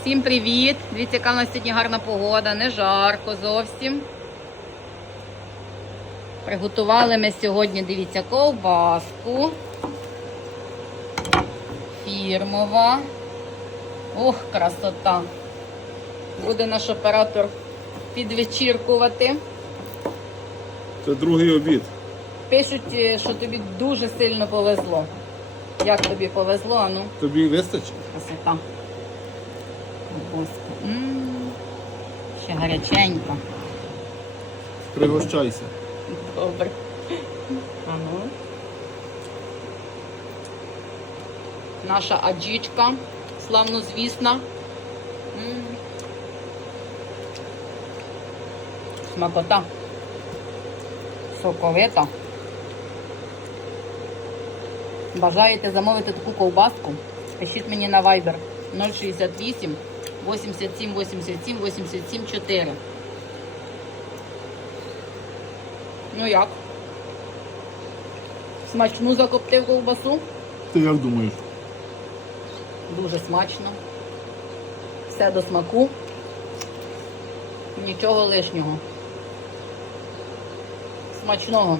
Всім привіт! Дивіться, яка в нас сьогодні гарна погода, не жарко зовсім. Приготували ми сьогодні, дивіться, ковбаску. Фірмова. Ох, красота! Буде наш оператор підвечіркувати. Це другий обід. Пишуть, е, що тобі дуже сильно повезло. Як тобі повезло, а ну? Тобі вистачить? Красота. Ковбаска. М, Ще гаряченько. Пригощайся. Добре. А ну. Наша аджічка, славнозвісна. М. Смакота. Соковита. Бажаєте замовити таку ковбаску? Пишіть мені на Viber 068 87 87 87 4. Ну як? Смачну закоптив ковбасу. Ти як думаєш? Дуже смачно. Все до смаку. Нічого лишнього. Смачного.